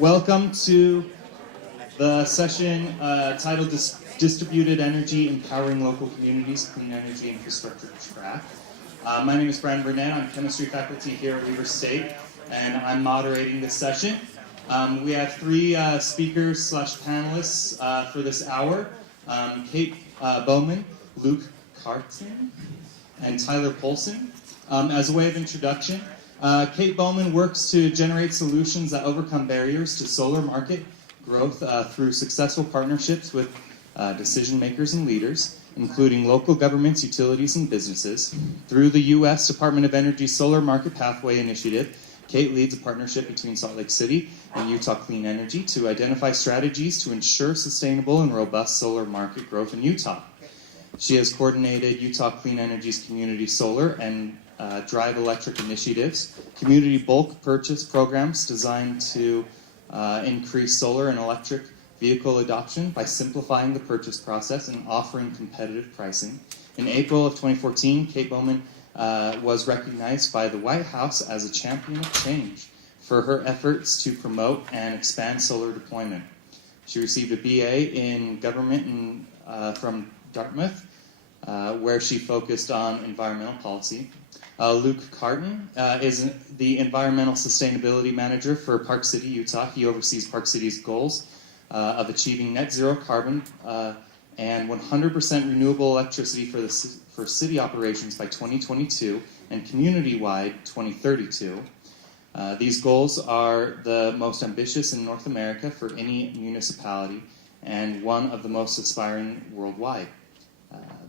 Welcome to the session titled Distributed Energy Empowering Local Communities, Clean Energy Infrastructure Track. My name is Brian Burnett. I'm chemistry faculty here at Weber State, and I'm moderating this session. We have three speakers slash panelists for this hour. Kate Bowman, Luke Carton, and Tyler Polson. As a way of introduction, Kate Bowman works to generate solutions that overcome barriers to solar market growth through successful partnerships with decision makers and leaders, including local governments, utilities, and businesses. Through the U.S. Department of Energy Solar Market Pathway Initiative, Kate leads a partnership between Salt Lake City and Utah Clean Energy to identify strategies to ensure sustainable and robust solar market growth in Utah. She has coordinated Utah Clean Energy's community solar and Drive Electric initiatives, community bulk purchase programs designed to increase solar and electric vehicle adoption by simplifying the purchase process and offering competitive pricing. In April of 2014, Kate Bowman was recognized by the White House as a champion of change for her efforts to promote and expand solar deployment. She received a BA in government from Dartmouth, where she focused on environmental policy. Luke Carton is the Environmental Sustainability Manager for Park City, Utah. He oversees Park City's goals of achieving net zero carbon and 100% renewable electricity for city operations by 2022 and community-wide 2032. These goals are the most ambitious in North America for any municipality and one of the most aspiring worldwide.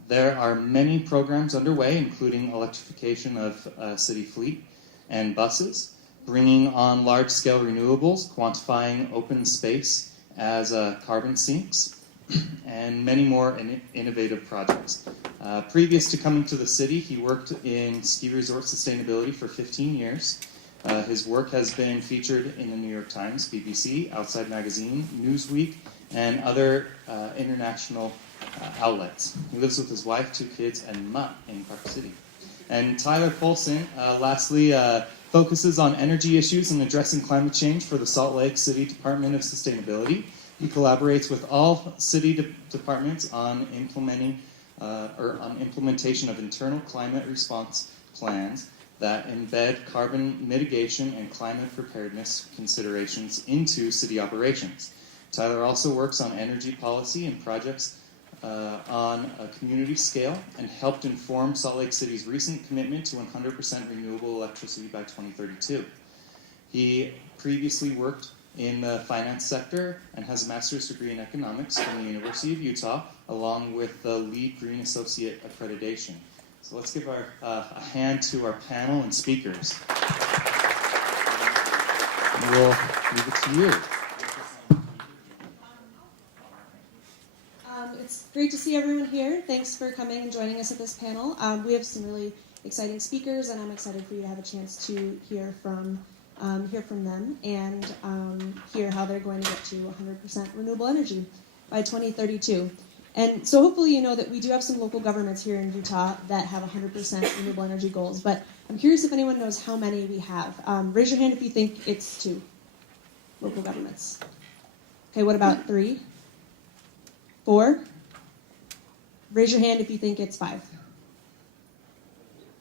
There are many programs underway, including electrification of city fleet and buses, bringing on large-scale renewables, quantifying open space as carbon sinks, and many more innovative projects. Previous to coming to the city, he worked in ski resort sustainability for 15 years. His work has been featured in the New York Times, BBC, Outside Magazine, Newsweek, and other international outlets. He lives with his wife, 2 kids, and mutt in Park City. And Tyler Polson, lastly, focuses on energy issues and addressing climate change for the Salt Lake City Department of Sustainability. He collaborates with all city departments on implementation of internal climate response plans that embed carbon mitigation and climate preparedness considerations into city operations. Tyler also works on energy policy and projects on a community scale and helped inform Salt Lake City's recent commitment to 100% renewable electricity by 2032. He previously worked in the finance sector and has a master's degree in economics from the University of Utah, along with the LEED Green Associate accreditation. So let's give a hand to our panel and speakers. And we'll leave it to you. It's great to see everyone here. Thanks for coming and joining us at this panel. We have some really exciting speakers, and I'm excited for you to have a chance to hear from them and hear how they're going to get to 100% renewable energy by 2032. And so hopefully you know that we do have some local governments here in Utah that have 100% renewable energy goals, but I'm curious if anyone knows how many we have. Raise your hand if you think it's 2 local governments. Okay, what about 3? 4? Raise your hand if you think it's 5.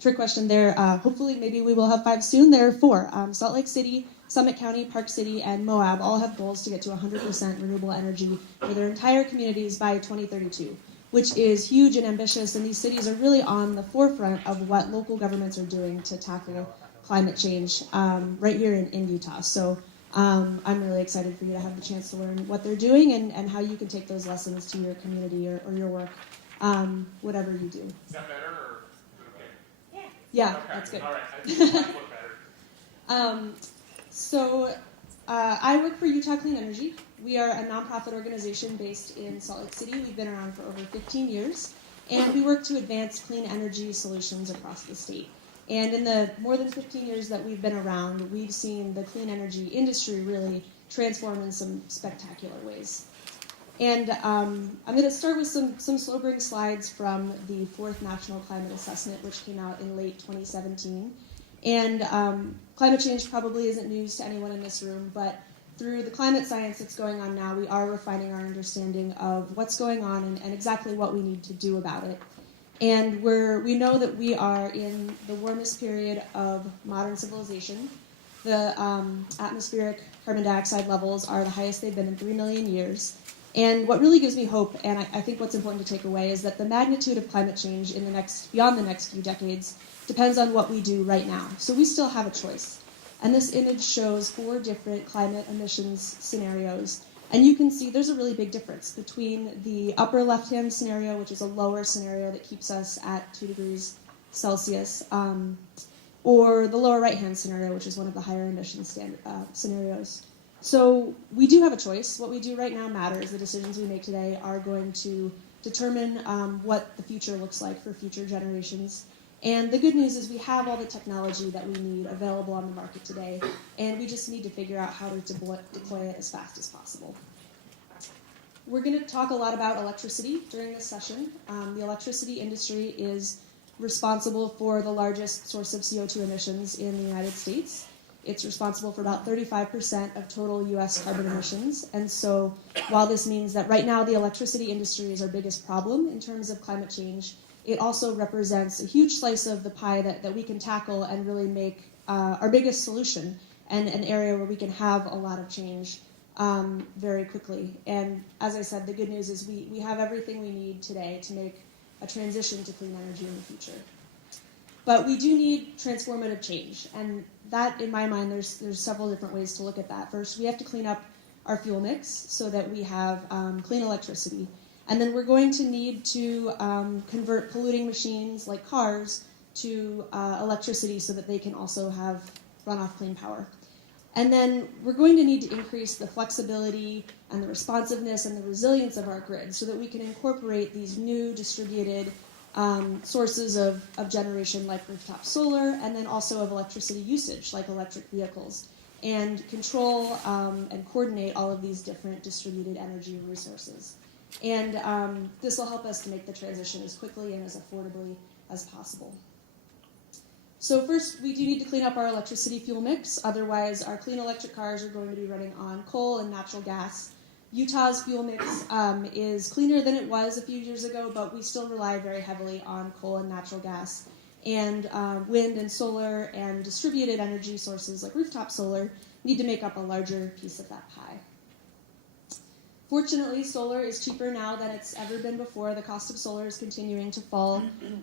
Trick question there. Hopefully, maybe we will have 5 soon. There are 4. Salt Lake City, Summit County, Park City, and Moab all have goals to get to 100% renewable energy for their entire communities by 2032, which is huge and ambitious, and these cities are really on the forefront of what local governments are doing to tackle climate change right here in Utah. So I'm really excited for you to have the chance to learn what they're doing and how you can take those lessons to your community or your work, whatever you do. Is that better or is it okay? Yeah, okay. That's good. All right, I think it might look better. So I work for Utah Clean Energy. We are a nonprofit organization based in Salt Lake City. We've been around for over 15 years, and we work to advance clean energy solutions across the state. And in the more than 15 years that we've been around, we've seen the clean energy industry really transform in some spectacular ways. And I'm going to start with some sobering slides from the 4th National Climate Assessment, which came out in late 2017. And climate change probably isn't news to anyone in this room, but through the climate science that's going on now, we are refining our understanding of what's going on and exactly what we need to do about it. And we know that we are in the warmest period of modern civilization. The atmospheric carbon dioxide levels are the highest they've been in 3 million years. And what really gives me hope, and I think what's important to take away, is that the magnitude of climate change beyond the next few decades depends on what we do right now. So we still have a choice. And this image shows 4 different climate emissions scenarios. And you can see there's a really big difference between the upper left-hand scenario, which is a lower scenario that keeps us at 2 degrees Celsius, or the lower right-hand scenario, which is one of the higher emission scenarios. So we do have a choice. What we do right now matters. The decisions we make today are going to determine what the future looks like for future generations. And the good news is we have all the technology that we need available on the market today, and we just need to figure out how to deploy it as fast as possible. We're going to talk a lot about electricity during this session. The electricity industry is responsible for the largest source of CO2 emissions in the United States. It's responsible for about 35% of total U.S. carbon emissions. And so while this means that right now the electricity industry is our biggest problem in terms of climate change, it also represents a huge slice of the pie that we can tackle and really make our biggest solution and an area where we can have a lot of change very quickly. And as I said, the good news is we have everything we need today to make a transition to clean energy in the future. But we do need transformative change, and that, in my mind, there's several different ways to look at that. First, we have to clean up our fuel mix so that we have clean electricity. And then we're going to need to convert polluting machines like cars to electricity so that they can also run off clean power. And then we're going to need to increase the flexibility and the responsiveness and the resilience of our grid so that we can incorporate these new distributed sources of generation like rooftop solar, and then also of electricity usage like electric vehicles, and control and coordinate all of these different distributed energy resources. And this will help us to make the transition as quickly and as affordably as possible. So first, we do need to clean up our electricity fuel mix. Otherwise, our clean electric cars are going to be running on coal and natural gas. Utah's fuel mix is cleaner than it was a few years ago, but we still rely very heavily on coal and natural gas. And wind and solar and distributed energy sources like rooftop solar need to make up a larger piece of that pie. Fortunately, solar is cheaper now than it's ever been before. The cost of solar is continuing to fall.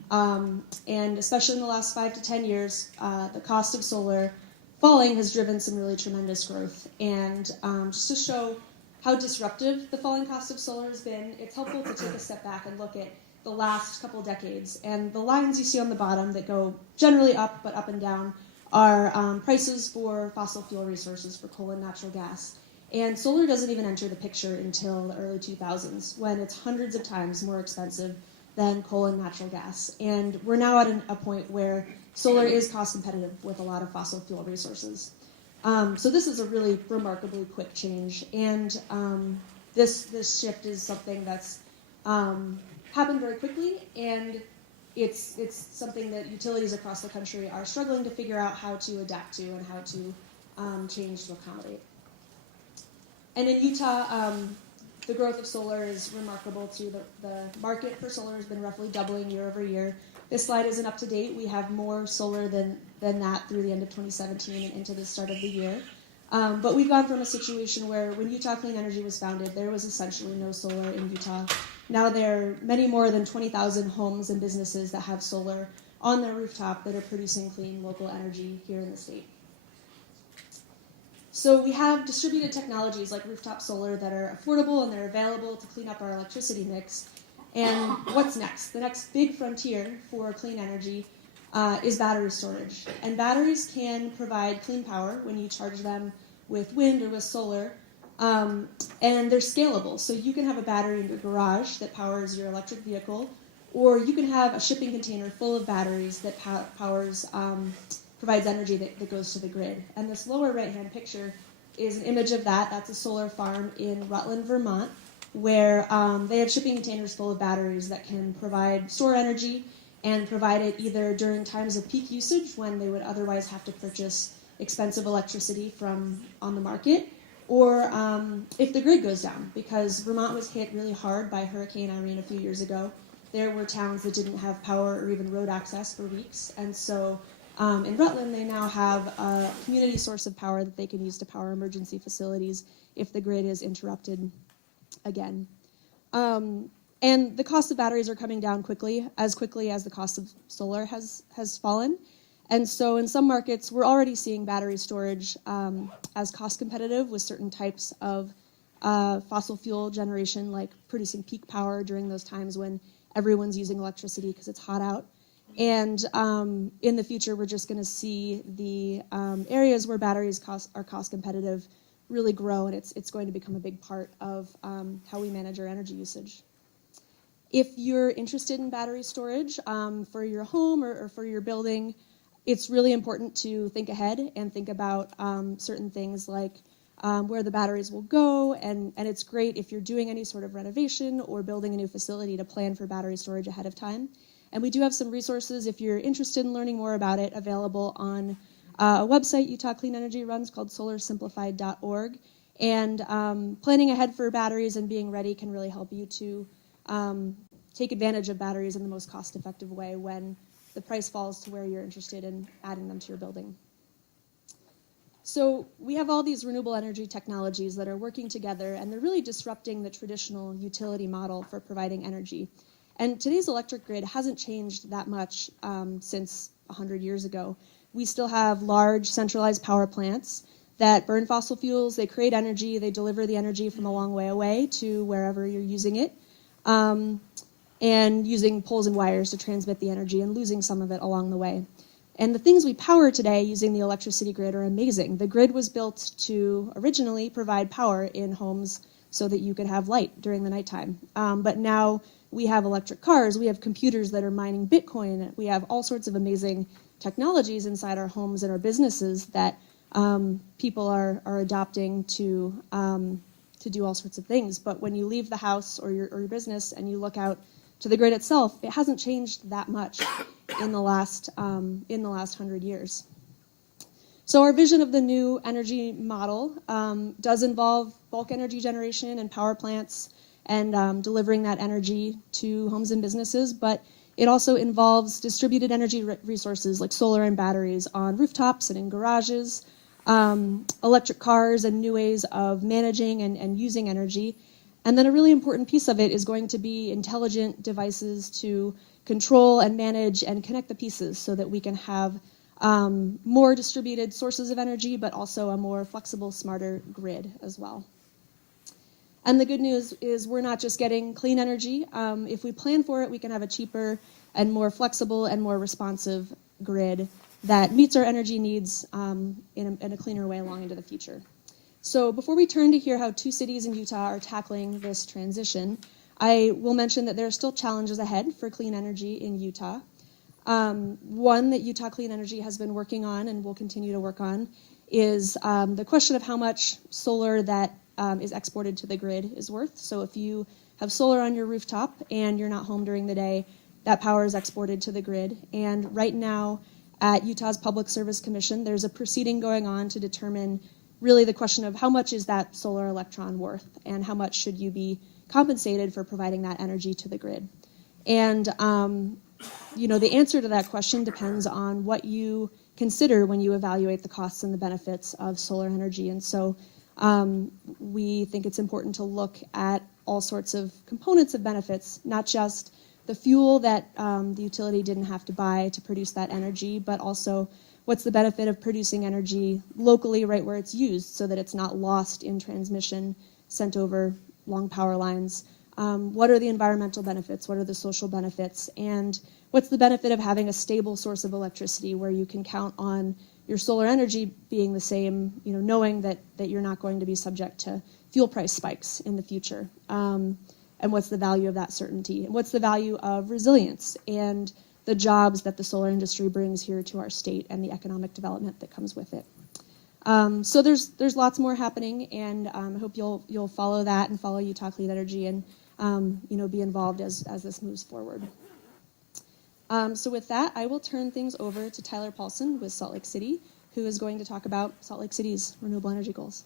And especially in the last 5 to 10 years, the cost of solar falling has driven some really tremendous growth. And just to show how disruptive the falling cost of solar has been, it's helpful to take a step back and look at the last couple decades. And the lines you see on the bottom that go generally up, but up and down, are prices for fossil fuel resources, for coal and natural gas. And solar doesn't even enter the picture until the early 2000s, when it's hundreds of times more expensive than coal and natural gas. And we're now at a point where solar is cost competitive with a lot of fossil fuel resources. So this is a really remarkably quick change. And this shift is something that's happened very quickly, and it's something that utilities across the country are struggling to figure out how to adapt to and how to change to accommodate. And in Utah, the growth of solar is remarkable too. The market for solar has been roughly doubling year over year. This slide isn't up to date. We have more solar than that through the end of 2017 and into the start of the year. But we've gone from a situation where when Utah Clean Energy was founded, there was essentially no solar in Utah. Now there are many more than 20,000 homes and businesses that have solar on their rooftop that are producing clean local energy here in the state. So we have distributed technologies like rooftop solar that are affordable and they're available to clean up our electricity mix. And what's next? The next big frontier for clean energy is battery storage. And batteries can provide clean power when you charge them with wind or with solar, and they're scalable. So you can have a battery in your garage that powers your electric vehicle, or you can have a shipping container full of batteries that provides energy that goes to the grid. And this lower right-hand picture is an image of that. That's a solar farm in Rutland, Vermont, where they have shipping containers full of batteries that can store energy and provide it either during times of peak usage when they would otherwise have to purchase expensive electricity from on the market, or if the grid goes down, because Vermont was hit really hard by Hurricane Irene a few years ago. There were towns that didn't have power or even road access for weeks, and so in Rutland they now have a community source of power that they can use to power emergency facilities if the grid is interrupted again. And the cost of batteries are coming down quickly as the cost of solar has fallen. And so in some markets, we're already seeing battery storage as cost competitive with certain types of fossil fuel generation, like producing peak power during those times when everyone's using electricity because it's hot out. And in the future, we're just going to see the areas where batteries are cost competitive really grow, and it's going to become a big part of how we manage our energy usage. If you're interested in battery storage for your home or for your building, it's really important to think ahead and think about certain things like where the batteries will go, and it's great if you're doing any sort of renovation or building a new facility to plan for battery storage ahead of time. And we do have some resources, if you're interested in learning more about it, available on a website Utah Clean Energy runs called solarsimplified.org. And planning ahead for batteries and being ready can really help you to take advantage of batteries in the most cost-effective way when the price falls to where you're interested in adding them to your building. So we have all these renewable energy technologies that are working together, and they're really disrupting the traditional utility model for providing energy. And today's electric grid hasn't changed that much since 100 years ago. We still have large centralized power plants that burn fossil fuels, they create energy, they deliver the energy from a long way away to wherever you're using it. And using poles and wires to transmit the energy and losing some of it along the way. And the things we power today using the electricity grid are amazing. The grid was built to originally provide power in homes so that you could have light during the nighttime. But now we have electric cars, we have computers that are mining Bitcoin, we have all sorts of amazing technologies inside our homes and our businesses that people are adopting to do all sorts of things. But when you leave the house or your business and you look out to the grid itself, it hasn't changed that much in the last 100 years. So our vision of the new energy model does involve bulk energy generation and power plants and delivering that energy to homes and businesses, but it also involves distributed energy resources like solar and batteries on rooftops and in garages, electric cars and new ways of managing and using energy. And then a really important piece of it is going to be intelligent devices to control and manage and connect the pieces so that we can have more distributed sources of energy, but also a more flexible, smarter grid as well. And the good news is we're not just getting clean energy. If we plan for it, we can have a cheaper and more flexible and more responsive grid that meets our energy needs in a cleaner way along into the future. So before we turn to hear how 2 cities in Utah are tackling this transition, I will mention that there are still challenges ahead for clean energy in Utah. One that Utah Clean Energy has been working on and will continue to work on is the question of how much solar that is exported to the grid is worth. So if you have solar on your rooftop and you're not home during the day, that power is exported to the grid. And right now at Utah's Public Service Commission, there's a proceeding going on to determine really the question of how much is that solar electron worth and how much should you be compensated for providing that energy to the grid. And the answer to that question depends on what you consider when you evaluate the costs and the benefits of solar energy. And so we think it's important to look at all sorts of components of benefits, not just the fuel that the utility didn't have to buy to produce that energy, but also what's the benefit of producing energy locally right where it's used so that it's not lost in transmission, sent over long power lines? What are the environmental benefits? What are the social benefits? And what's the benefit of having a stable source of electricity where you can count on your solar energy being the same, knowing that you're not going to be subject to fuel price spikes in the future? And what's the value of that certainty? And what's the value of resilience and the jobs that the solar industry brings here to our state and the economic development that comes with it? So there's lots more happening, and I hope you'll follow that and follow Utah Clean Energy and be involved as this moves forward. So with that, I will turn things over to Tyler Paulson with Salt Lake City, who is going to talk about Salt Lake City's renewable energy goals.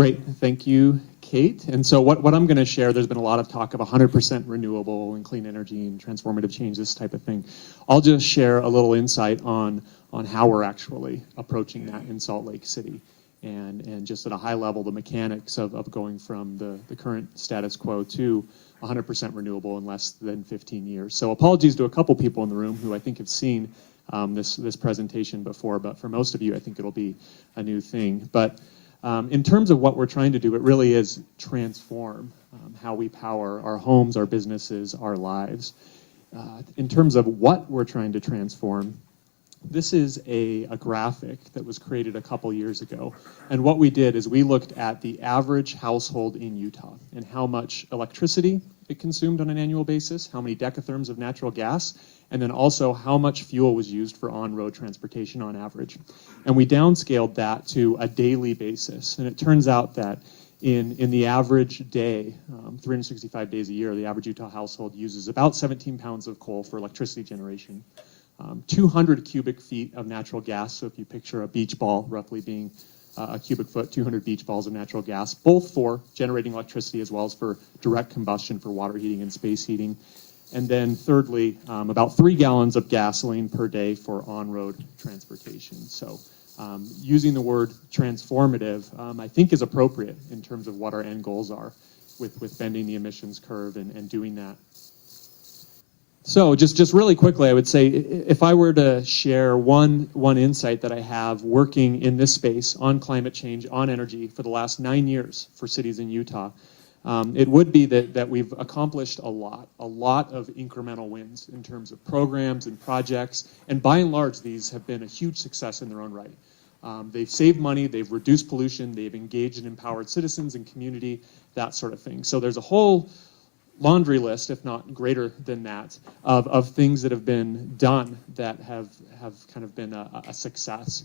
Great, thank you, Kate. And so what I'm going to share, there's been a lot of talk of 100% renewable and clean energy and transformative change, this type of thing. I'll just share a little insight on how we're actually approaching that in Salt Lake City. And just at a high level, the mechanics of going from the current status quo to 100% renewable in less than 15 years. So apologies to a couple people in the room who I think have seen this presentation before, but for most of you, I think it'll be a new thing. But in terms of what we're trying to do, it really is transform how we power our homes, our businesses, our lives. In terms of what we're trying to transform, this is a graphic that was created a couple years ago. And what we did is we looked at the average household in Utah and how much electricity it consumed on an annual basis, how many decatherms of natural gas, and then also how much fuel was used for on-road transportation on average. And we downscaled that to a daily basis. And it turns out that in the average day, 365 days a year, the average Utah household uses about 17 pounds of coal for electricity generation. 200 cubic feet of natural gas. So if you picture a beach ball roughly being a cubic foot, 200 beach balls of natural gas, both for generating electricity as well as for direct combustion for water heating and space heating. And then thirdly, about 3 gallons of gasoline per day for on-road transportation. So using the word transformative, I think is appropriate in terms of what our end goals are with bending the emissions curve and doing that. So just really quickly, I would say if I were to share one insight that I have working in this space on climate change, on energy for the last 9 years for cities in Utah, it would be that we've accomplished a lot of incremental wins in terms of programs and projects, and by and large, these have been a huge success in their own right. They've saved money, they've reduced pollution, they've engaged and empowered citizens and community, that sort of thing. So there's a whole laundry list, if not greater than that, of things that have been done that have kind of been a success.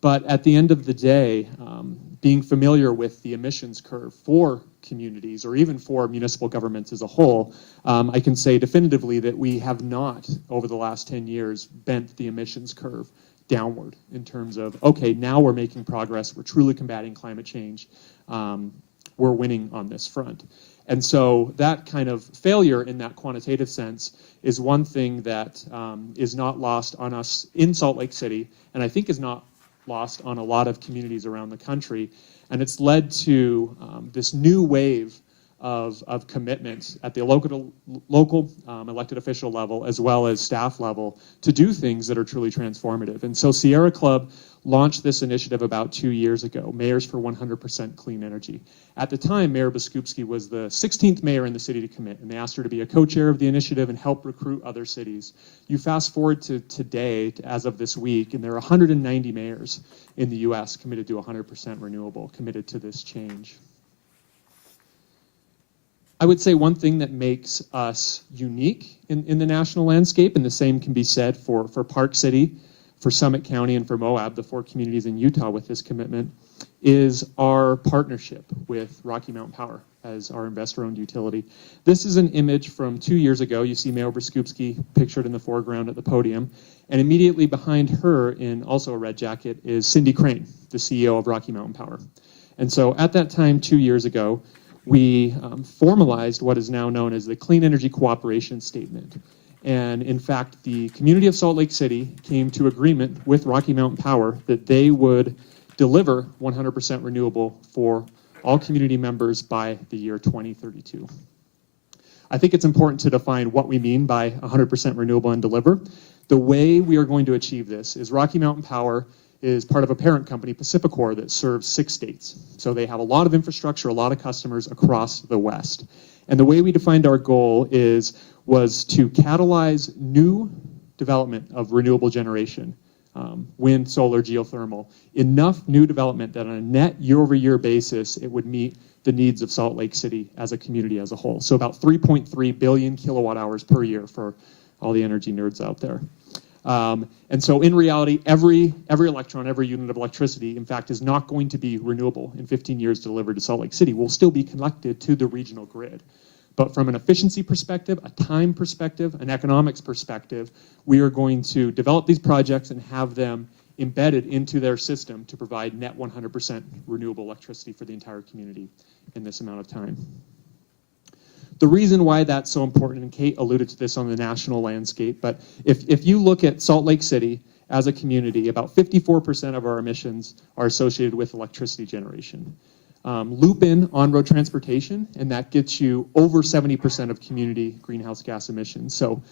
But at the end of the day, being familiar with the emissions curve for communities or even for municipal governments as a whole, I can say definitively that we have not, over the last 10 years, bent the emissions curve downward in terms of, okay, now we're making progress, we're truly combating climate change, we're winning on this front. And so that kind of failure in that quantitative sense is one thing that is not lost on us in Salt Lake City, and I think is not lost on a lot of communities around the country. And it's led to this new wave of commitment at the local elected official level as well as staff level to do things that are truly transformative. And so Sierra Club launched this initiative about 2 years ago, Mayors for 100% Clean Energy. At the time, Mayor Biskupski was the 16th mayor in the city to commit, and they asked her to be a co-chair of the initiative and help recruit other cities. You fast forward to today, as of this week, and there are 190 mayors in the U.S. committed to 100% renewable, committed to this change. I would say one thing that makes us unique in the national landscape, and the same can be said for Park City, for Summit County, and for Moab, the 4 communities in Utah with this commitment, is our partnership with Rocky Mountain Power as our investor-owned utility. This is an image from 2 years ago. You see Mayor Biskupski pictured in the foreground at the podium, and immediately behind her, in also a red jacket, is Cindy Crane, the CEO of Rocky Mountain Power. And so at that time, 2 years ago, we formalized what is now known as the Clean Energy Cooperation Statement. And in fact, the community of Salt Lake City came to agreement with Rocky Mountain Power that they would deliver 100% renewable for all community members by the year 2032. I think it's important to define what we mean by 100% renewable and deliver. The way we are going to achieve this is Rocky Mountain Power is part of a parent company, PacifiCorp, that serves 6 states. So they have a lot of infrastructure, a lot of customers across the West. And the way we defined our goal was to catalyze new development of renewable generation, wind, solar, geothermal, enough new development that on a net year-over-year basis, it would meet the needs of Salt Lake City as a community as a whole. So about 3.3 billion kilowatt hours per year for all the energy nerds out there. And so in reality, every electron, every unit of electricity, in fact, is not going to be renewable in 15 years delivered to Salt Lake City. Will still be connected to the regional grid. But from an efficiency perspective, a time perspective, an economics perspective, we are going to develop these projects and have them embedded into their system to provide net 100% renewable electricity for the entire community in this amount of time. The reason why that's so important, and Kate alluded to this on the national landscape, but if you look at Salt Lake City as a community, about 54% of our emissions are associated with electricity generation. Loop in on-road transportation, and that gets you over 70% of community greenhouse gas emissions. So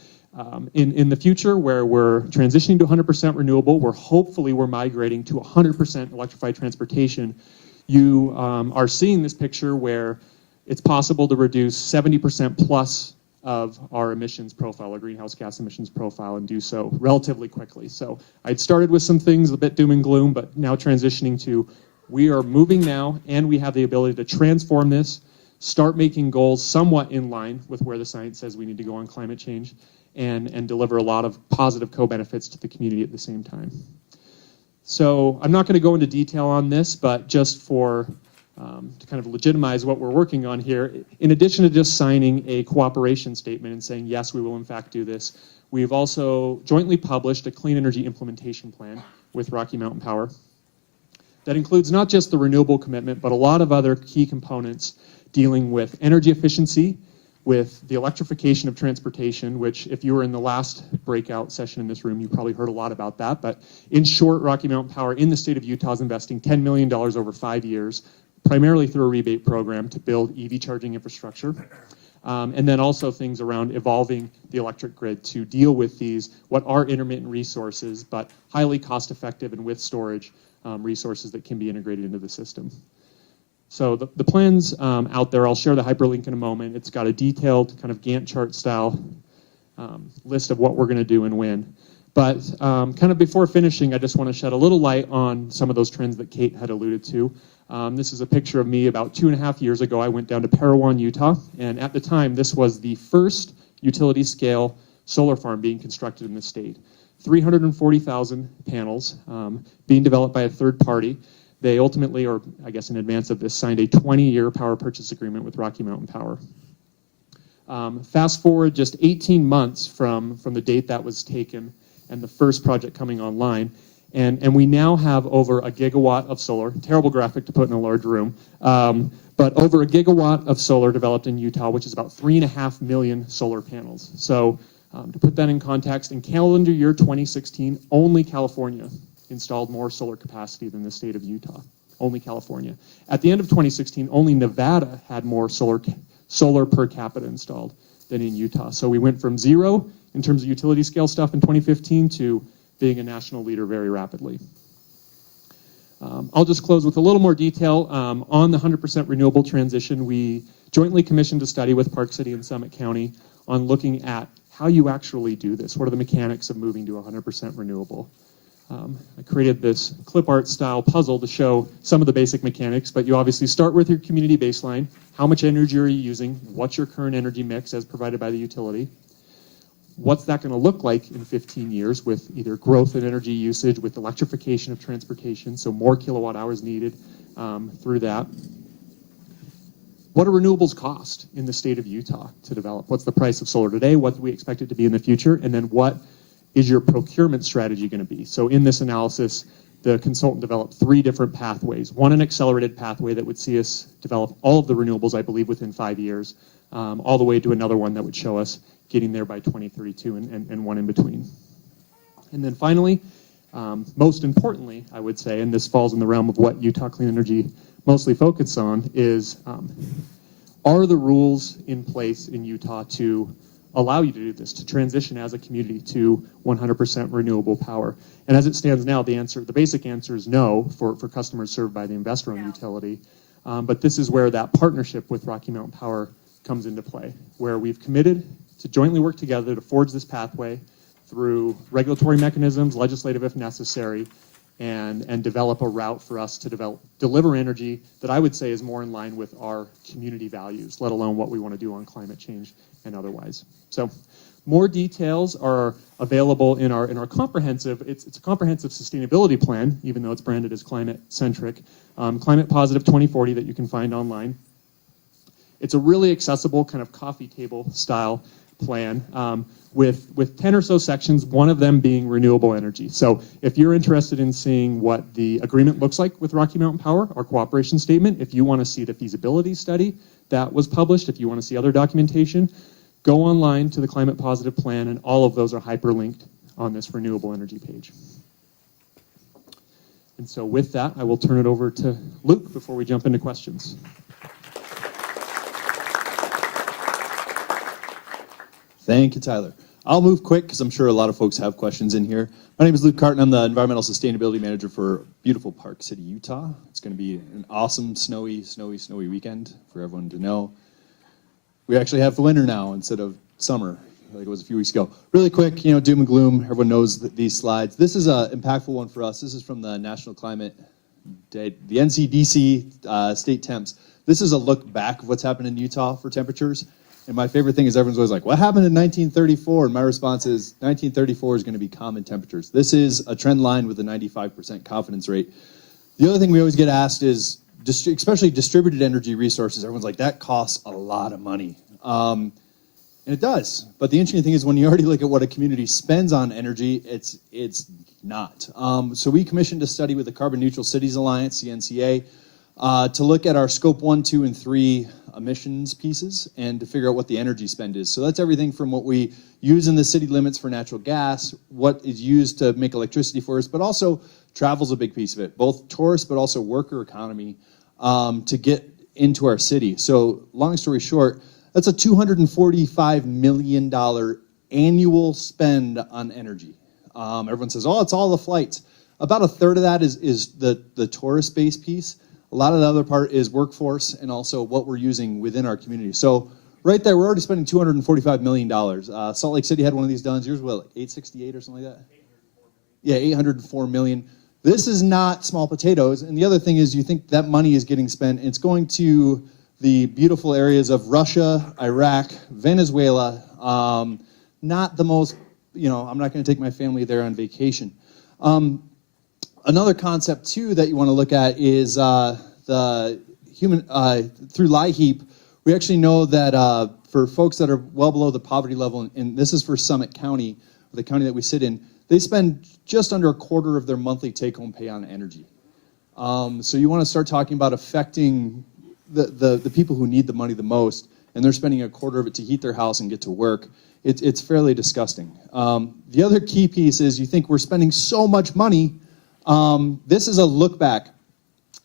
in the future, where we're transitioning to 100% renewable, we're migrating to 100% electrified transportation. You are seeing this picture where it's possible to reduce 70% plus of our emissions profile, our greenhouse gas emissions profile, and do so relatively quickly. So I'd started with some things a bit doom and gloom, but now transitioning to we are moving now, and we have the ability to transform this, start making goals somewhat in line with where the science says we need to go on climate change, and deliver a lot of positive co-benefits to the community at the same time. So I'm not going to go into detail on this, but just for to kind of legitimize what we're working on here, in addition to just signing a cooperation statement and saying, yes, we will in fact do this, we've also jointly published a clean energy implementation plan with Rocky Mountain Power that includes not just the renewable commitment, but a lot of other key components dealing with energy efficiency, with the electrification of transportation, which if you were in the last breakout session in this room, you probably heard a lot about that. But in short, Rocky Mountain Power in the state of Utah is investing $10 million over 5 years, primarily through a rebate program to build EV charging infrastructure. And then also things around evolving the electric grid to deal with these, what are intermittent resources, but highly cost-effective and with storage resources that can be integrated into the system. So the plans out there, I'll share the hyperlink in a moment. It's got a detailed kind of Gantt chart style list of what we're going to do and when. But kind of before finishing, I just want to shed a little light on some of those trends that Kate had alluded to. This is a picture of me about 2.5 years ago. I went down to Parowan, Utah, and at the time, this was the first utility-scale solar farm being constructed in the state. 340,000 panels being developed by a third party. They ultimately, or I guess in advance of this, signed a 20-year power purchase agreement with Rocky Mountain Power. Fast forward just 18 months from the date that was taken and the first project coming online, and we now have over a gigawatt of solar. Terrible graphic to put in a large room, but over a gigawatt of solar developed in Utah, which is about 3.5 million solar panels. So to put that in context, in calendar year 2016, only California installed more solar capacity than the state of Utah, only California. At the end of 2016, only Nevada had more solar per capita installed than in Utah. So we went from 0 in terms of utility scale stuff in 2015 to being a national leader very rapidly. I'll just close with a little more detail on the 100% renewable transition. We jointly commissioned a study with Park City and Summit County on looking at how you actually do this. What are the mechanics of moving to 100% renewable? I created this clip art style puzzle to show some of the basic mechanics, but you obviously start with your community baseline. How much energy are you using? What's your current energy mix as provided by the utility? What's that going to look like in 15 years with either growth in energy usage, with electrification of transportation, so more kilowatt hours needed through that? What do renewables cost in the state of Utah to develop? What's the price of solar today? What do we expect it to be in the future? And then what is your procurement strategy going to be? So in this analysis, the consultant developed 3 different pathways. One, an accelerated pathway that would see us develop all of the renewables, I believe, within 5 years, all the way to another one that would show us getting there by 2032 and one in between. And then finally, most importantly, I would say, and this falls in the realm of what Utah Clean Energy mostly focuses on, is are the rules in place in Utah to allow you to do this, to transition as a community to 100% renewable power? And as it stands now, the basic answer is no for customers served by the investor-owned utility. But this is where that partnership with Rocky Mountain Power comes into play, where we've committed to jointly work together to forge this pathway through regulatory mechanisms, legislative if necessary, and develop a route for us to deliver energy that I would say is more in line with our community values, let alone what we want to do on climate change and otherwise. So more details are available in our comprehensive, it's a comprehensive sustainability plan, even though it's branded as climate centric, Climate Positive 2040 that you can find online. It's a really accessible kind of coffee table style plan with 10 or so sections, one of them being renewable energy. So if you're interested in seeing what the agreement looks like with Rocky Mountain Power, our cooperation statement, if you want to see the feasibility study that was published, if you want to see other documentation, go online to the Climate Positive Plan, and all of those are hyperlinked on this renewable energy page. And so with that, I will turn it over to Luke before we jump into questions. Thank you, Tyler. I'll move quick because I'm sure a lot of folks have questions in here. My name is Luke Carton. I'm the Environmental Sustainability Manager for beautiful Park City, Utah. It's going to be an awesome, snowy weekend for everyone to know. We actually have winter now instead of summer, like it was a few weeks ago. Really quick, doom and gloom. Everyone knows these slides. This is an impactful one for us. This is from the National Climate Day, the NCDC state temps. This is a look back of what's happened in Utah for temperatures. And my favorite thing is everyone's always like, what happened in 1934? And my response is 1934 is going to be common temperatures. This is a trend line with a 95% confidence rate. The other thing we always get asked is, especially distributed energy resources, everyone's like, that costs a lot of money. And it does. But the interesting thing is when you already look at what a community spends on energy, it's not. So we commissioned a study with the Carbon Neutral Cities Alliance, the NCA, to look at our scope 1, 2, and 3 emissions pieces and to figure out what the energy spend is. So that's everything from what we use in the city limits for natural gas, what is used to make electricity for us, but also travel's a big piece of it, both tourist but also worker economy to get into our city. So long story short, that's a $245 million annual spend on energy. Everyone says, oh, it's all the flights. About a third of that is the tourist-based piece. A lot of the other part is workforce and also what we're using within our community. So right there, we're already spending $245 million. Salt Lake City had one of these done. Yours was 868 or something like that? Yeah, 804 million. This is not small potatoes. And the other thing is you think that money is getting spent. It's going to the beautiful areas of Russia, Iraq, Venezuela. Not the most, I'm not going to take my family there on vacation. Another concept, too, that you want to look at is the human, through LIHEAP, we actually know that for folks that are well below the poverty level, and this is for Summit County, the county that we sit in, they spend just under a quarter of their monthly take-home pay on energy. So you want to start talking about affecting the people who need the money the most, and they're spending a quarter of it to heat their house and get to work. It's fairly disgusting. The other key piece is you think we're spending so much money. This is a look back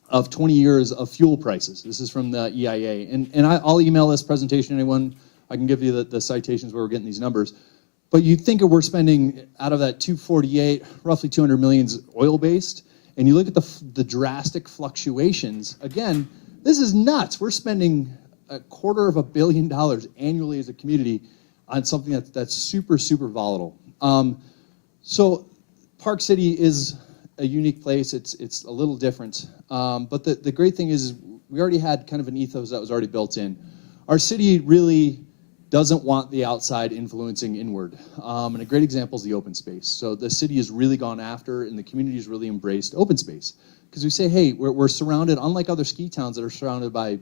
of 20 years of fuel prices. This is from the EIA. And I'll email this presentation to anyone. I can give you the citations where we're getting these numbers. But you think we're spending out of that 248, roughly 200 million is oil-based. And you look at the drastic fluctuations. Again, this is nuts. We're spending $250 million annually as a community on something that's super, super volatile. So Park City is a unique place. It's a little different. But the great thing is we already had kind of an ethos that was already built in. Our city really doesn't want the outside influencing inward. And a great example is the open space. So the city has really gone after and the community has really embraced open space. Because we say, hey, we're surrounded, unlike other ski towns that are surrounded by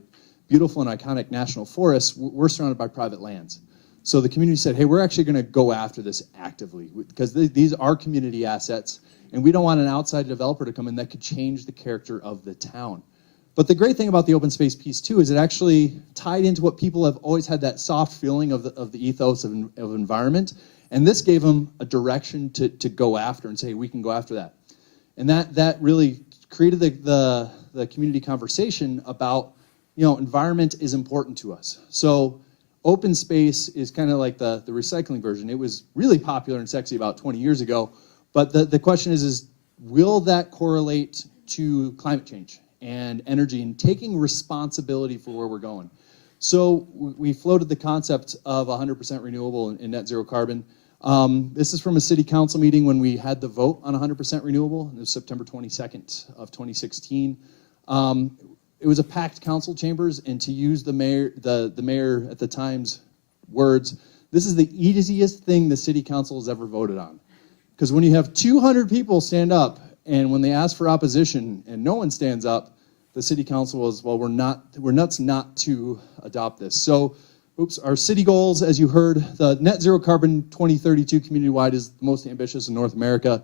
beautiful and iconic national forests, we're surrounded by private lands. So the community said, hey, we're actually going to go after this actively because these are community assets. And we don't want an outside developer to come in that could change the character of the town. But the great thing about the open space piece, too, is it actually tied into what people have always had, that soft feeling of the ethos of environment. And this gave them a direction to go after and say, we can go after that. And that really created the community conversation about, environment is important to us. So open space is kind of like the recycling version. It was really popular and sexy about 20 years ago. But the question is will that correlate to climate change and energy and taking responsibility for where we're going? So we floated the concept of 100% renewable and net zero carbon. This is from a city council meeting when we had the vote on 100% renewable. It was September 22nd of 2016. It was a packed council chambers, and to use the mayor at the time's words, this is the easiest thing the city council has ever voted on. Because when you have 200 people stand up, and when they ask for opposition and no one stands up, the city council was, well, we're nuts not to adopt this. So our city goals, as you heard, the net zero carbon 2032 community-wide is the most ambitious in North America.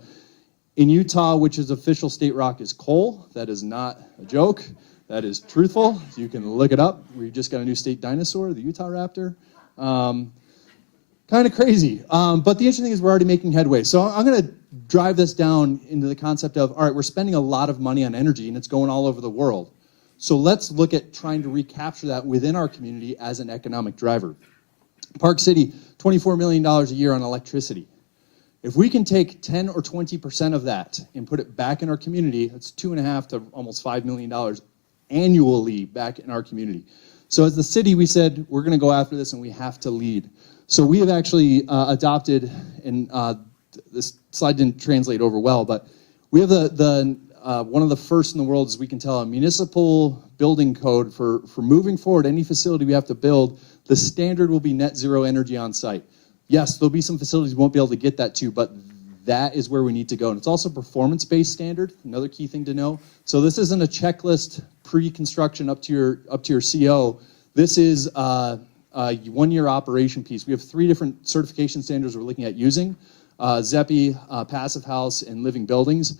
In Utah, which is official state rock, is coal. That is not a joke. That is truthful. You can look it up. We just got a new state dinosaur, the Utah Raptor. Kind of crazy. But the interesting thing is we're already making headway. So I'm going to drive this down into the concept of, all right, we're spending a lot of money on energy, and it's going all over the world. So let's look at trying to recapture that within our community as an economic driver. Park City, $24 million a year on electricity. If we can take 10 or 20% of that and put it back in our community, that's $2.5 to almost $5 million annually back in our community. So as the city, we said, we're going to go after this and we have to lead. So we have actually adopted, and this slide didn't translate over well, but we have one of the first in the world, as we can tell, a municipal building code for moving forward any facility we have to build. The standard will be net zero energy on site. Yes, there'll be some facilities we won't be able to get that to, but that is where we need to go. And it's also a performance-based standard, another key thing to know. So this isn't a checklist pre-construction up to your CO. This is a one-year operation piece. We have 3 different certification standards we're looking at using, ZEPI, Passive House, and Living Buildings.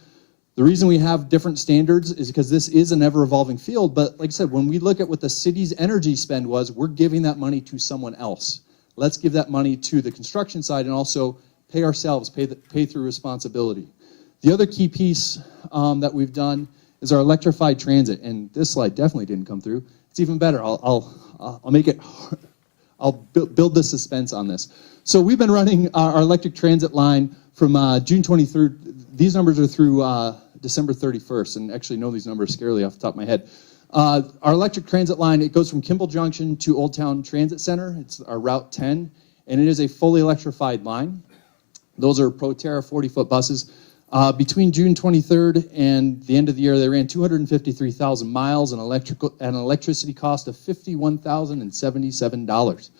The reason we have different standards is because this is an ever-evolving field, but like I said, when we look at what the city's energy spend was, we're giving that money to someone else. Let's give that money to the construction side and also pay ourselves, pay through responsibility. The other key piece that we've done is our electrified transit, and this slide definitely didn't come through. It's even better. I'll make it. I'll build the suspense on this. So we've been running our electric transit line from June 23rd. These numbers are through December 31st, and actually know these numbers scarily off the top of my head. Our electric transit line, it goes from Kimball Junction to Old Town Transit Center. It's our Route 10, and it is a fully electrified line. Those are Proterra 40-foot buses. Between June 23rd and the end of the year, they ran 253,000 miles and an electricity cost of $51,077,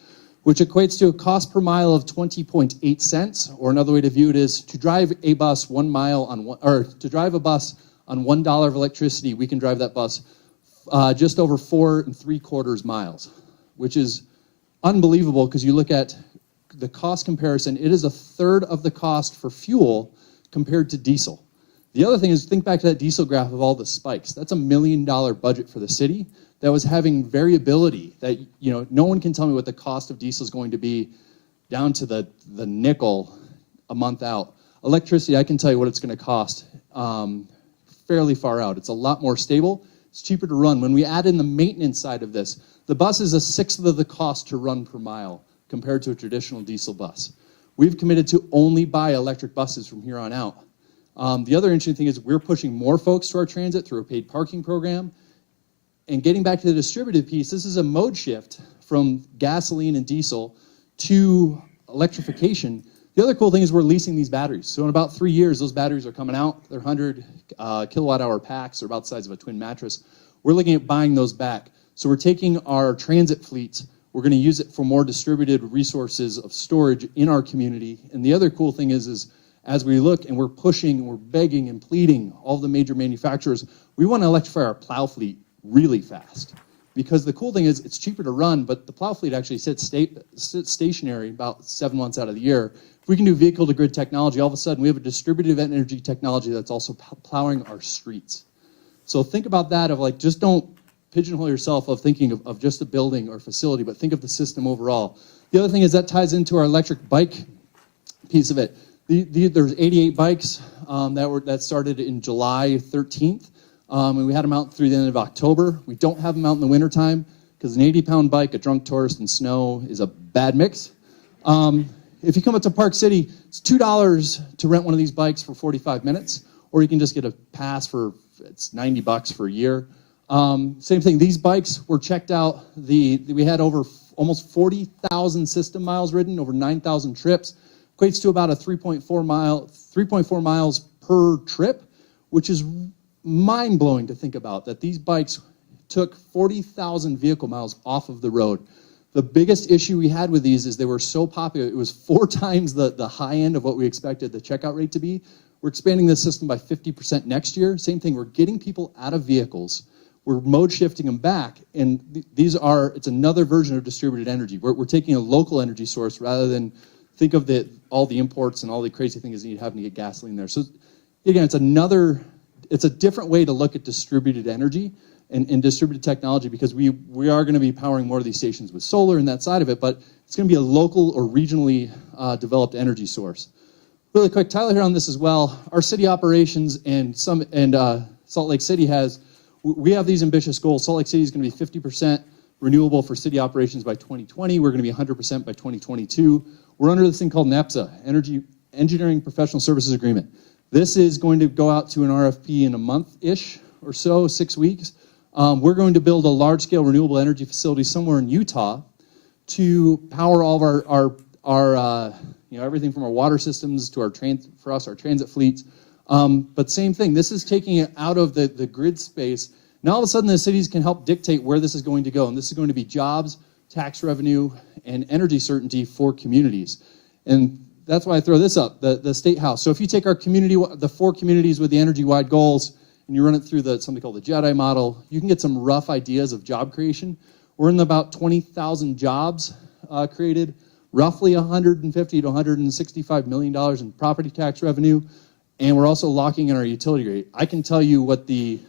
which equates to a cost per mile of 20.8 cents. Or another way to view it is to drive a bus 1 mile on one, or to drive a bus on $1 of electricity, we can drive that bus just over 4 3/4 miles, which is unbelievable because you look at the cost comparison. It is a third of the cost for fuel compared to diesel. The other thing is, think back to that diesel graph of all the spikes. That's $1 million budget for the city that was having variability that, no one can tell me what the cost of diesel is going to be down to the nickel a month out. Electricity, I can tell you what it's going to cost fairly far out. It's a lot more stable. It's cheaper to run. When we add in the maintenance side of this, the bus is 1/6 of the cost to run per mile compared to a traditional diesel bus. We've committed to only buy electric buses from here on out. The other interesting thing is we're pushing more folks to our transit through a paid parking program. And getting back to the distributed piece, this is a mode shift from gasoline and diesel to electrification. The other cool thing is we're leasing these batteries. So in about 3 years, those batteries are coming out. They're 100 kilowatt hour packs. They're about the size of a twin mattress. We're looking at buying those back. So we're taking our transit fleet. We're going to use it for more distributed resources of storage in our community. And the other cool thing is as we look and we're pushing, we're begging and pleading all the major manufacturers, we want to electrify our plow fleet really fast. Because the cool thing is it's cheaper to run, but the plow fleet actually sits stationary about 7 months out of the year. If we can do vehicle-to-grid technology, all of a sudden we have a distributed energy technology that's also plowing our streets. So think about that of like, just don't pigeonhole yourself of thinking of just a building or facility, but think of the system overall. The other thing is that ties into our electric bike piece of it. There's 88 bikes that started in July 13th, and we had them out through the end of October. We don't have them out in the wintertime because an 80-pound bike, a drunk tourist, and snow is a bad mix. If you come up to Park City, it's $2 to rent one of these bikes for 45 minutes, or you can just get a pass for, it's $90 for a year. Same thing, these bikes were checked out. We had over almost 40,000 system miles ridden, over 9,000 trips. Equates to about a 3.4 miles per trip, which is mind-blowing to think about, that these bikes took 40,000 vehicle miles off of the road. The biggest issue we had with these is they were so popular. It was 4 times the high end of what we expected the checkout rate to be. We're expanding this system by 50% next year. Same thing, we're getting people out of vehicles. we're mode shifting them back, and it's another version of distributed energy. We're taking a local energy source rather than think of all the imports and all the crazy things you need having to get gasoline there. So again, it's a different way to look at distributed energy and distributed technology, because we are going to be powering more of these stations with solar and that side of it, but it's going to be a local or regionally developed energy source. Really quick, Tyler here on this as well. Our city operations and Salt Lake City we have these ambitious goals. Salt Lake City is going to be 50% renewable for city operations by 2020. We're going to be 100% by 2022. We're under this thing called NEPSA, Engineering Professional Services Agreement. This is going to go out to an RFP in a month-ish or so, 6 weeks. We're going to build a large-scale renewable energy facility somewhere in Utah to power all of our everything from our water systems to our transit fleets. But same thing, this is taking it out of the grid space. Now all of a sudden the cities can help dictate where this is going to go, and this is going to be jobs, tax revenue, and energy certainty for communities. And that's why I throw this up, the State House. So if you take our community, the 4 communities with the energy-wide goals, and you run it through something called the JEDI model, you can get some rough ideas of job creation. We're in about 20,000 jobs created, roughly $150 to $165 million in property tax revenue, and we're also locking in our utility rate. I can tell you what the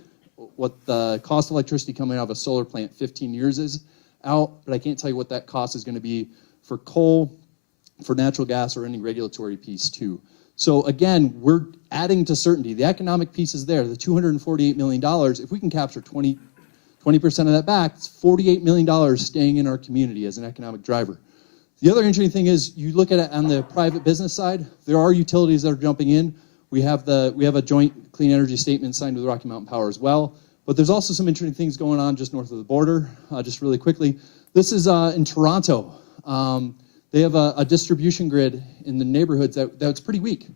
cost of electricity coming out of a solar plant 15 years is out, but I can't tell you what that cost is going to be for coal, for natural gas, or any regulatory piece too. So again, we're adding to certainty. The economic piece is there, the $248 million. If we can capture 20% of that back, it's $48 million staying in our community as an economic driver. The other interesting thing is, you look at it on the private business side, there are utilities that are jumping in. We have a joint clean energy statement signed with Rocky Mountain Power as well. But there's also some interesting things going on just north of the border. Just really quickly, this is in Toronto. They have a distribution grid in the neighborhoods that's pretty weak,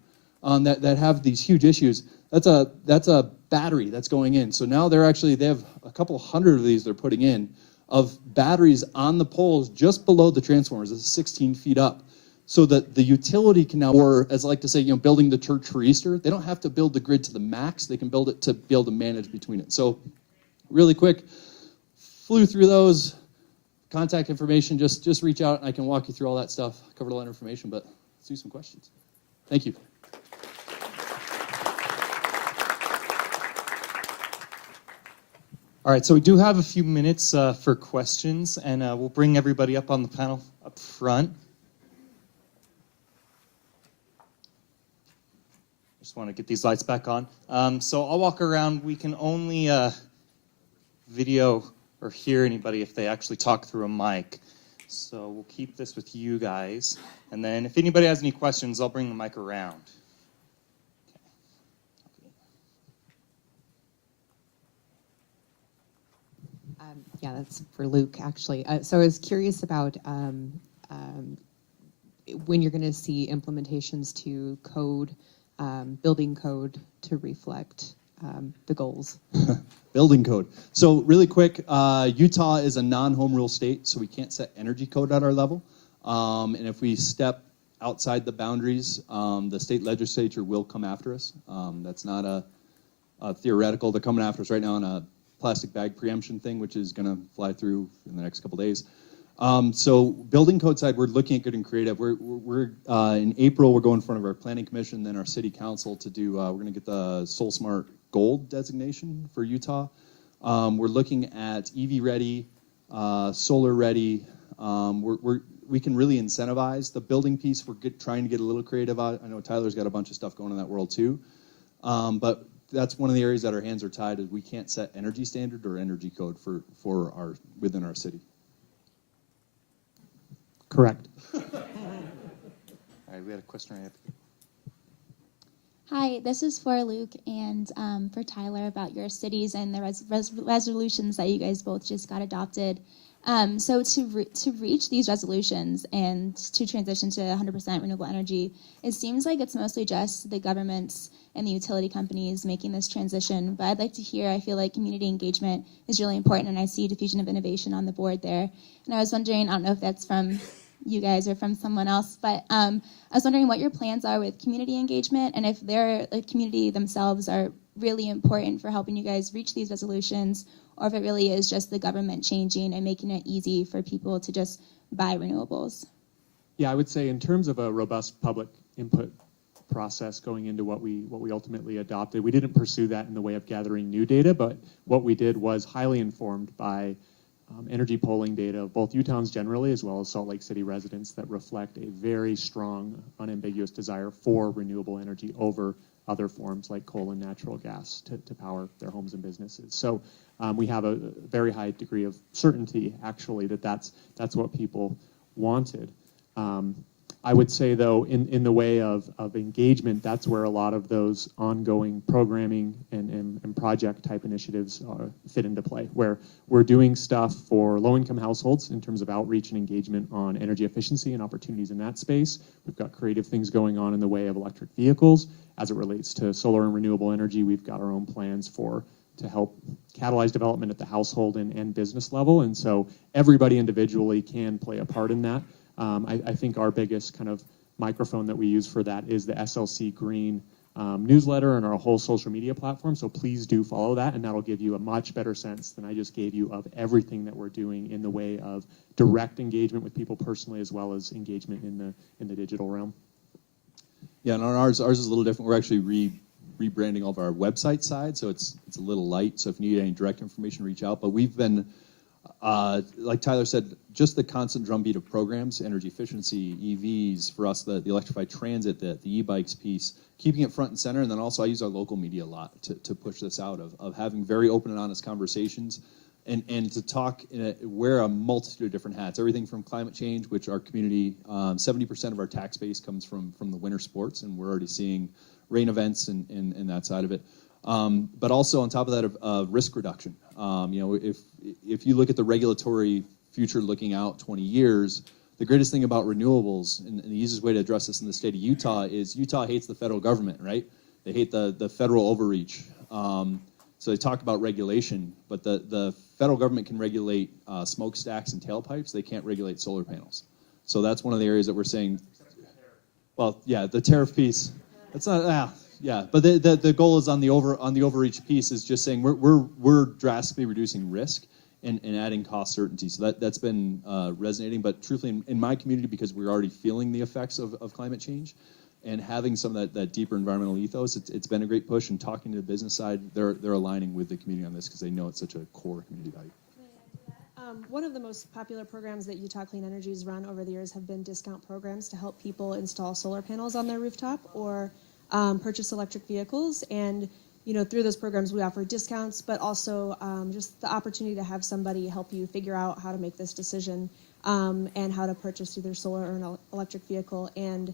that have these huge issues. That's a battery that's going in. So now they have a couple hundred of these they're putting in, of batteries on the poles just below the transformers. It's 16 feet up. So that the utility can now, or as I like to say, building the church for Easter, they don't have to build the grid to the max. They can build it to be able to manage between it. So really quick, flew through those. Contact information, just reach out and I can walk you through all that stuff. Covered a lot of information, but let's do some questions. Thank you. All right, so we do have a few minutes for questions, and we'll bring everybody up on the panel up front. Just want to get these lights back on. So I'll walk around. We can only video or hear anybody if they actually talk through a mic. So we'll keep this with you guys. And then if anybody has any questions, I'll bring the mic around. Yeah, that's for Luke, actually. So I was curious about when you're going to see implementations to code, building code to reflect the goals. Building code. So really quick, Utah is a non-home rule state, so we can't set energy code at our level. And if we step outside the boundaries, the state legislature will come after us. That's not a theoretical. They're coming after us right now on a plastic bag preemption thing, which is going to fly through in the next couple days. So building code side, we're looking at getting creative. We're in April, we're going in front of our planning commission, then our city council to do, we're going to get the SolSmart Gold designation for Utah. We're looking at EV ready, solar ready. We can really incentivize the building piece. We're trying to get a little creative. I know Tyler's got a bunch of stuff going in that world too. But that's one of the areas that our hands are tied, is we can't set energy standard or energy code within our city. Correct. All right, we had a question right up here. Hi, this is for Luke and for Tyler about your cities and the resolutions that you guys both just got adopted. So to reach these resolutions and to transition to 100% renewable energy, it seems like it's mostly just the governments and the utility companies making this transition. But I'd like to hear, I feel like community engagement is really important, and I see Diffusion of Innovation on the board there. And I was wondering, I don't know if that's from you guys or from someone else, but I was wondering what your plans are with community engagement, and if their community themselves are really important for helping you guys reach these resolutions, or if it really is just the government changing and making it easy for people to just buy renewables. Yeah, I would say in terms of a robust public input process going into what we ultimately adopted, we didn't pursue that in the way of gathering new data, but what we did was highly informed by energy polling data of both Utahns generally as well as Salt Lake City residents that reflect a very strong, unambiguous desire for renewable energy over other forms like coal and natural gas to power their homes and businesses. So we have a very high degree of certainty, actually, that's what people wanted. I would say, though, in the way of engagement, that's where a lot of those ongoing programming and project-type initiatives fit into play, where we're doing stuff for low-income households in terms of outreach and engagement on energy efficiency and opportunities in that space. We've got creative things going on in the way of electric vehicles. As it relates to solar and renewable energy, we've got our own plans to help catalyze development at the household and business level, and so everybody individually can play a part in that. I think our biggest kind of microphone that we use for that is the SLC Green newsletter and our whole social media platform, so please do follow that, and that'll give you a much better sense than I just gave you of everything that we're doing in the way of direct engagement with people personally as well as engagement in the digital realm. Yeah, and on ours is a little different. We're actually rebranding all of our website side, so it's a little light, so if you need any direct information, reach out. But we've been, like Tyler said, just the constant drumbeat of programs, energy efficiency, EVs, for us, the electrified transit, the e-bikes piece, keeping it front and center, and then also I use our local media a lot to push this out, of having very open and honest conversations, and to talk, wear a multitude of different hats, everything from climate change, which our community, 70% of our tax base comes from the winter sports, and we're already seeing rain events and that side of it. But also on top of that, of risk reduction. If you look at the regulatory future looking out 20 years, the greatest thing about renewables, and the easiest way to address this in the state of Utah, is Utah hates the federal government, right? They hate the federal overreach. So they talk about regulation, but the federal government can regulate smokestacks and tailpipes. They can't regulate solar panels. So that's one of the areas that we're saying, well, yeah, the tariff piece, that's not, yeah, but the goal is on the overreach piece is just saying we're drastically reducing risk and adding cost certainty. So that's been resonating. But truthfully, in my community, because we're already feeling the effects of climate change, and having some of that deeper environmental ethos, it's been a great push. And talking to the business side, they're aligning with the community on this because they know it's such a core community value. One of the most popular programs that Utah Clean Energy has run over the years have been discount programs to help people install solar panels on their rooftop or purchase electric vehicles. And through those programs we offer discounts, but also just the opportunity to have somebody help you figure out how to make this decision and how to purchase either solar or an electric vehicle. And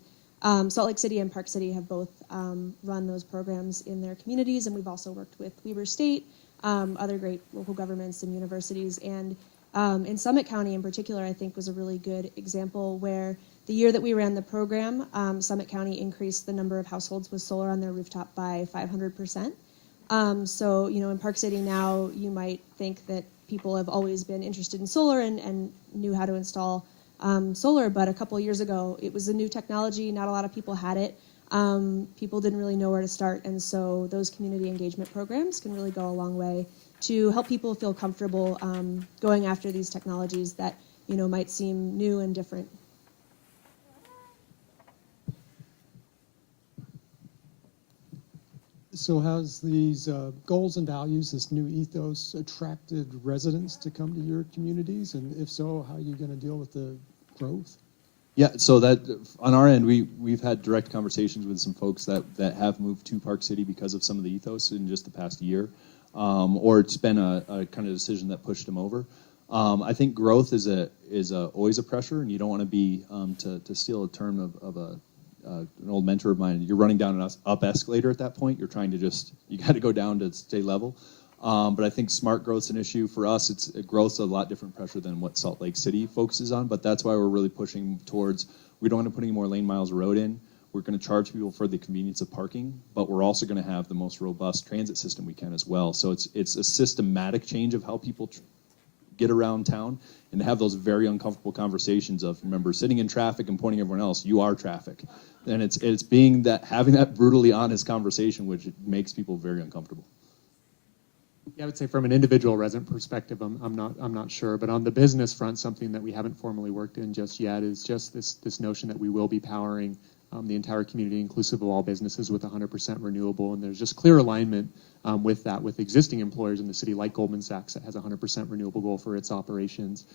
Salt Lake City and Park City have both run those programs in their communities, and we've also worked with Weber State, other great local governments and universities. And in Summit County in particular, I think was a really good example where the year that we ran the program, Summit County increased the number of households with solar on their rooftop by 500%. So, in Park City now, you might think that people have always been interested in solar and knew how to install solar, but a couple of years ago, it was a new technology. Not a lot of people had it. People didn't really know where to start, and so those community engagement programs can really go a long way to help people feel comfortable going after these technologies that, might seem new and different. So has these goals and values, this new ethos, attracted residents to come to your communities? And if so, how are you going to deal with the growth? Yeah, so that on our end, we've had direct conversations with some folks that have moved to Park City because of some of the ethos in just the past year, or it's been a kind of decision that pushed them over. I think growth is always a pressure, and you don't want to be, to steal a term of an old mentor of mine, you're running down an up escalator at that point. You're trying to you got to go down to stay level. But I think smart growth's an issue. For us, growth's a lot different pressure than what Salt Lake City focuses on, but that's why we're really pushing towards, we don't want to put any more lane miles of road in. We're going to charge people for the convenience of parking, but we're also going to have the most robust transit system we can as well. So it's a systematic change of how people get around town and have those very uncomfortable conversations of, remember, sitting in traffic and pointing at everyone else, you are traffic. And it's having that brutally honest conversation, which makes people very uncomfortable. Yeah, I would say from an individual resident perspective, I'm not sure, but on the business front, something that we haven't formally worked in just yet is just this notion that we will be powering the entire community, inclusive of all businesses, with 100% renewable, and there's just clear alignment with that, with existing employers in the city, like Goldman Sachs, that has a 100% renewable goal for its operations,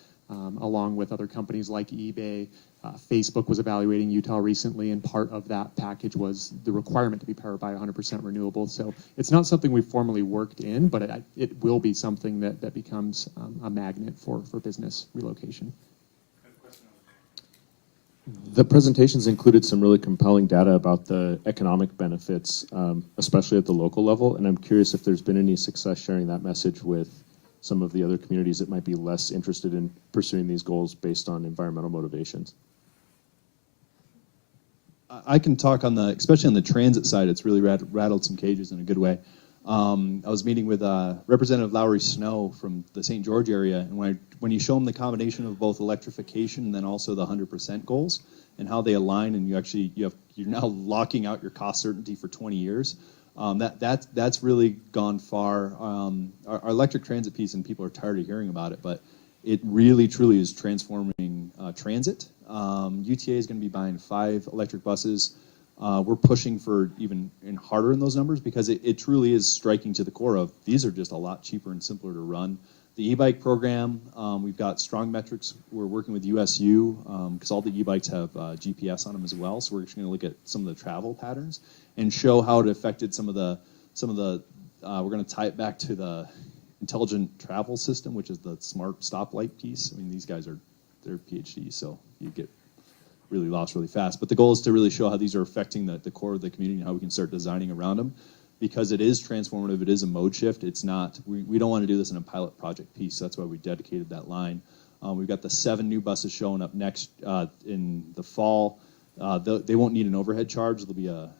along with other companies like eBay. Facebook was evaluating Utah recently, and part of that package was the requirement to be powered by 100% renewable. So it's not something we've formally worked in, but it will be something that becomes a magnet for business relocation. The presentations included some really compelling data about the economic benefits, especially at the local level, and I'm curious if there's been any success sharing that message with some of the other communities that might be less interested in pursuing these goals based on environmental motivations. I can talk on especially on the transit side, it's really rattled some cages in a good way. I was meeting with Representative Lowry Snow from the St. George area, and when you show them the combination of both electrification and then also the 100% goals and how they align, and you're now locking out your cost certainty for 20 years. That's really gone far. Our electric transit piece, and people are tired of hearing about it, but it really truly is transforming transit. UTA is going to be buying 5 electric buses. We're pushing for even harder in those numbers because it truly is striking to the core of these are just a lot cheaper and simpler to run. The e-bike program, we've got strong metrics. We're working with USU because all the e-bikes have GPS on them as well. So we're just going to look at some of the travel patterns and show how it affected some of the. We're going to tie it back to the intelligent travel system, which is the smart stoplight piece. I mean, these guys they're PhDs, so you get really lost really fast. But the goal is to really show how these are affecting the core of the community and how we can start designing around them, because it is transformative. It is a mode shift. It's not. We don't want to do this in a pilot project piece. That's why we dedicated that line. We've got the 7 new buses showing up next in the fall. They won't need an overhead charge. There'll be a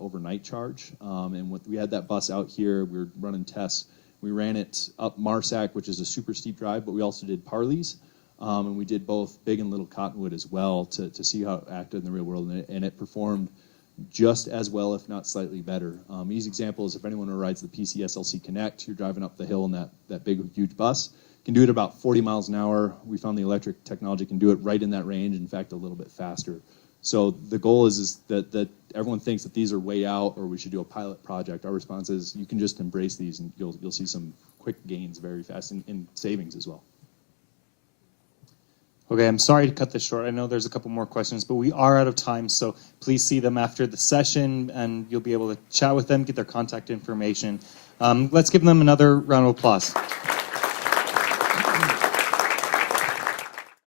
overnight charge. And we had that bus out here. We were running tests. We ran it up Marsac, which is a super steep drive, but we also did Parleys. And we did both Big and Little Cottonwood as well to see how it acted in the real world, and it performed just as well, if not slightly better. Easy example is if anyone rides the PCSLC Connect, you're driving up the hill in that big, huge bus, can do it about 40 miles an hour. We found the electric technology can do it right in that range, in fact, a little bit faster. So the goal is that everyone thinks that these are way out or we should do a pilot project. Our response is you can just embrace these and you'll see some quick gains very fast in savings as well. Okay, I'm sorry to cut this short. I know there's a couple more questions, but we are out of time, so please see them after the session, and you'll be able to chat with them, get their contact information. Let's give them another round of applause.